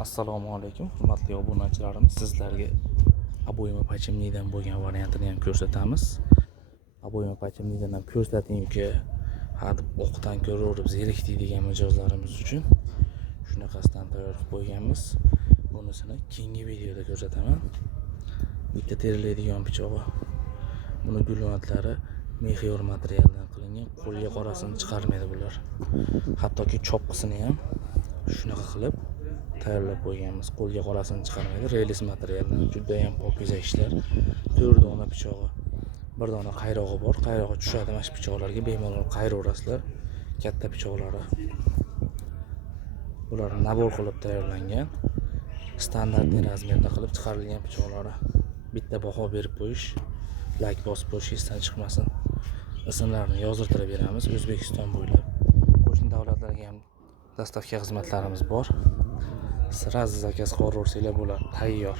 Assalomu alaykum, hurmatli obunachilarimiz. Sizlarga aboyma pachimnidan bo'lgan variantini ham ko'rsatamiz. Aboyma pachimnidan ham ko'rsating-ki, hadeb o'qdan ko'raverib zerikdik degan mijozlarimiz uchun shunaqasidan tayyor qilib qo'yganmiz. Bunisini keyingi videoda ko'rsataman. Bitta terilaydigan pichog'i. Buni gulmatlari mexior materialdan qilingan, qo'lga qorasini chiqarmaydi bular. Hattoki chopqisini ham shunaqa qilib tayyorlab qo'yganmiz. Qo'lga qorasini chiqarmaydi. Relis materialdan juda ham pokiza ishlar. 4 dona pichog'i, 1 dona qayrog'i bor. Qayrog'i tushadi mana shu pichoqlarga bemalol qayraverasizlar. Katta pichoqlari. Bular nabor qilib tayyorlangan. Standartniy razmerda qilib chiqarilgan pichoqlari. Bitta baho berib qo'yish, like bosib qo'yish esdan chiqmasin. Ismlarini yozdirib beramiz O'zbekiston bo'ylab. Qo'shni davlatlarga ham dostavka xizmatlarimiz bor. Sразу zakaz qilib yuborsanglar bo'ladi, tayyor.